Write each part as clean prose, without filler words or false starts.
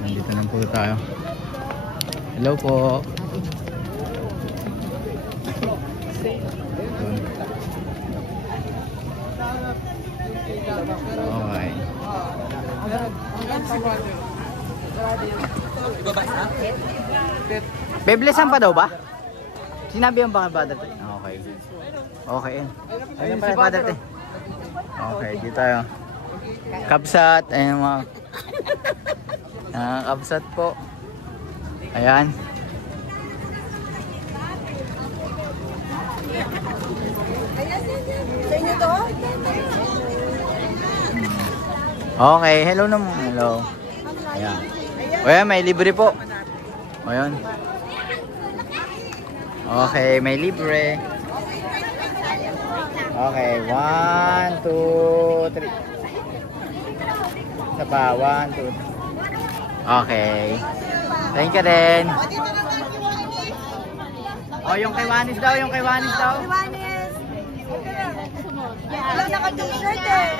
Nandito na po tayo. Hello po. Okay. Beblesan pa daw ba? Sinabi yung baka Father Te? Okay. Okay. Ayun pala Father Te. Okay, dito tayo. Kabsat. Ayun mga kabsat po. Ayan. Sa inyo to? Okay, hello naman. Hello. Ayan. O yan, may libre po. O yan. Okay, may libre. Okay, 1, 2, 3. Isa pa, 1, 2. Okay. Thank you din. O, yung kay Wanis daw, yung kay Wanis daw. Iwanes! Wala naka-t-shirt eh!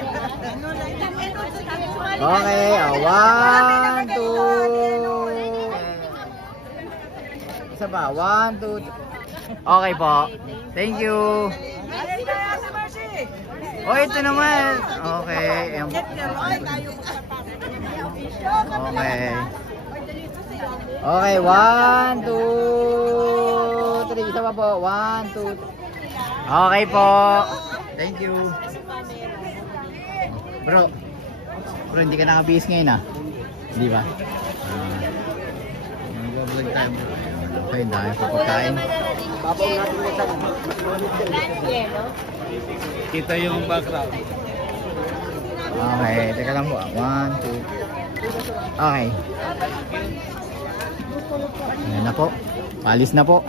Okay, 1, 2. Isa pa, 1, 2, 3. Okay po. Thank you. Oh, ito naman. Okay. Okay. Okay, 1, 2, 3. Isa pa po. 1, 2, 3. Okay po. Thank you. Bro, hindi ka nakabihis ngayon ah. Hindi ba? Mag-vlog tayo bro. Okay, dahil po pagkain. Kita yung background. Okay, teka lang po. 1, 2. Okay. Ayan na po. Palis na po.